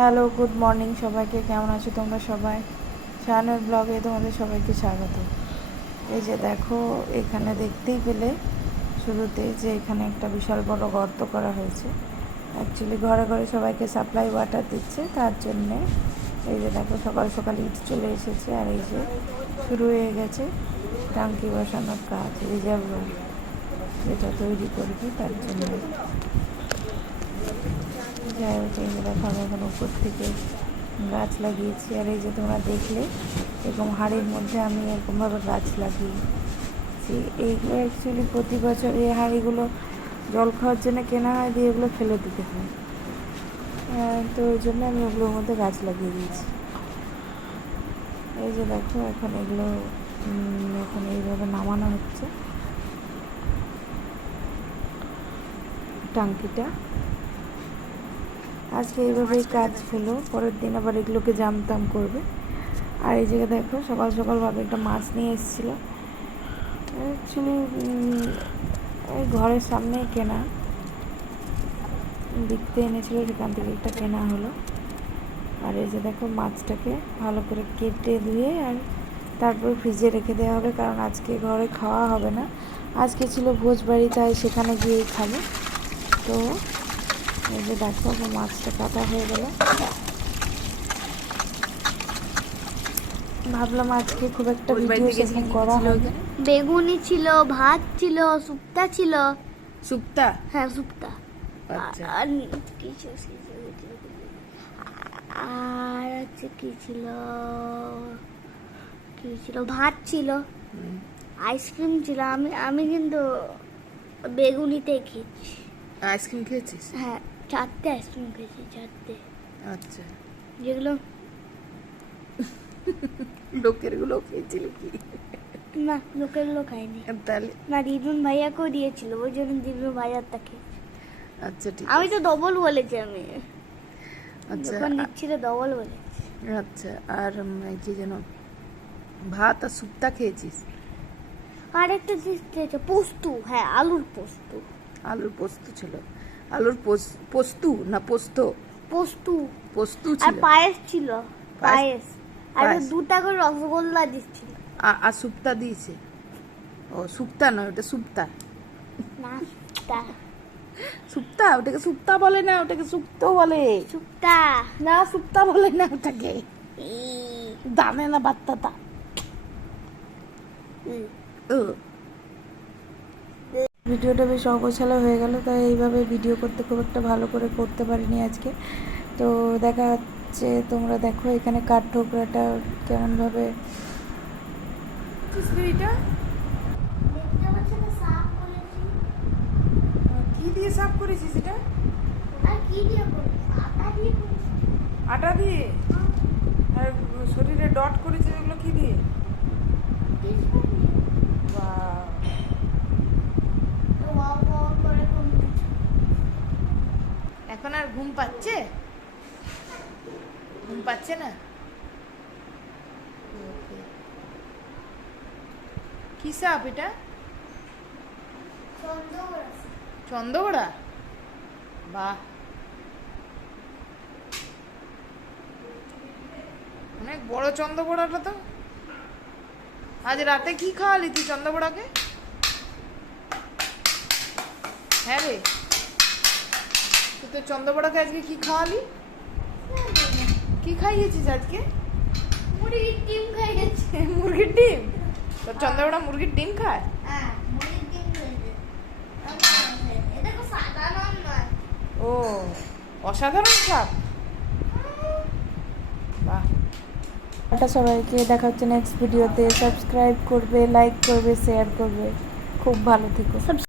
Hello, good morning সবাইকে। কেমন আছো তোমরা সবাই? শাহানুর ব্লগে তোমাদের সবাইকে স্বাগত। এই যে দেখো, এখানে দেখতেই পেলে শুরুতে যে এখানে একটা বিশাল বড় গর্ত করা হয়েছে। অ্যাকচুয়ালি ঘরে ঘরে সবাইকে সাপ্লাই ওয়াটার দিচ্ছে, তার জন্যে এই যে দেখো সকাল সকাল ইট চলে এসেছে। আর এই যে শুরু হয়ে গেছে টাঙ্কি বসানোর কাজ, রিজার্ভার যেটা তৈরি করবে তার জন্য। যাই হোক, এই যে দেখো আমি এখন উপর থেকে গাছ লাগিয়েছি। আর এই যে তোমরা দেখলে এরকম হাড়ির মধ্যে আমি এরকমভাবে গাছ লাগিয়েছি। এইগুলো অ্যাকচুয়ালি প্রতি বছর এই হাঁড়িগুলো জল খাওয়ার জন্য কেনা হয়, দিয়ে এগুলো ফেলে দিতে হয়। তো ওই জন্য আমি ওগুলোর মধ্যে গাছ লাগিয়ে দিয়েছি। এই যে দেখো এখন এগুলো এখন এইভাবে নামানো হচ্ছে টাঙ্কিটা। আজকে এইভাবেই কাজ হলো, পরের দিন আবার এগুলোকে জামতাম করবে। আর এই জায়গায় দেখো সকাল সকালভাবে একটা মাছ নিয়ে এসেছিলো। অ্যাকচুয়ালি এই ঘরের সামনেই কেনা, দেখতে এনেছিল, সেখান থেকে একটা কেনা হলো। আর এই যে দেখো মাছটাকে ভালো করে কেটে ধুয়ে আর তারপর ফ্রিজে রেখে দেওয়া হবে, কারণ আজকে ঘরে খাওয়া হবে না। আজকে ছিল ভোজ বাড়ি, তাই সেখানে গিয়েই খাবো। তো এই যে দেখো মাছটা কাটা হয়ে গেল। ভাবলাম আজকে খুব একটা ভিডিও সেরকম করা হবে। বেগুনি ছিল, ভাত ছিল, শুক্তা ছিল। শুক্তা? হ্যাঁ, শুক্তা। আচ্ছা। আর কিছু আর হচ্ছে কি ছিল, ভাত ছিল, আইসক্রিম ছিল। আমি কিন্তু বেগুনিতে খেয়েছি। আইসক্রিম খেয়েছিস? হ্যাঁ, 4টে আইসক্রিম খেয়েছি, 4টে। আচ্ছা। যেগুলো লোকের গুলো খেয়েছিল কি? না, লোকেরগুলো খাইনি। তাহলে না, রিদুন ভাইয়াকেও দিয়েছিল, ওই জন্য রিদুন ভাইয়ারটা খেয়েছি। আচ্ছা, ঠিক আমি তো ডবল বলেছি। আমি আচ্ছা যখন নিচ্ছিল ডবল বলেছি। আচ্ছা। আর কি যেন, ভাত আর শুক্তা খেয়েছিস? আর একটা জিনিস খেয়েছে, পোস্তু। হ্যাঁ, আলুর পোস্তু। আলুর পোস্ত ছিল? আলুর পোস্তু না পোস্ত? পোস্তু। পোস্তু আর ছিল। পায়েস ছিল, পায়েস। আর পায়েস। 2টা করে রসগোল্লা দিচ্ছিল। আর শুক্তা দিয়েছে? ও, শুক্তা নয়, ওটা শুক্তা। না, শুক্তা। শুক্তা? ওটাকে শুক্তা বলে না, ওটাকে শুক্তো বলে। শুক্তা না, শুক্তা বলে না ওটাকে। দানে না বাত্তাটা। ভিডিওটা বেশ অগোছালো হয়ে গেল, তাই এইভাবে ভিডিও করতে খুব একটা ভালো করে করতে পারিনি আজকে। তো দেখা যাচ্ছে, তোমরা দেখো এখানে কাঠ ঠোকরাটা কেমনভাবে কি দিয়ে সাফ করেছিস এটা? আটা দিয়ে? আর শরীরে ডট করেছিস ওগুলো কি দিয়ে? এখন আর ঘুম পাচ্ছে? ঘুম পাচ্ছে না? কি সাপ এটা? চন্দ্রগড়া? বাহ, অনেক বড় চন্দ্রগড়াটা তো। আজ রাতে কি খাওয়ালি তুই চন্দ্রগড়াকে? হ্যাঁ রে, তুই তো চন্দ্রগড়াকে আজকে কি খাওয়ালি? কি খাইয়েছিস আজকে? মুরগির ডিম খাইয়েছে। মুরগির ডিম? তো চন্দ্রগড়া মুরগির ডিম খায়? হ্যাঁ, মুরগির ডিম খাইয়েছে। এটা তো সাধারণ নয়। ও, অসাধারণ সাপ। বাহ। সবাইকে দেখা হচ্ছে নেক্সট ভিডিওতে। সাবস্ক্রাইব করবে, লাইক করবে, শেয়ার করবে। খুব ভালো থেকো।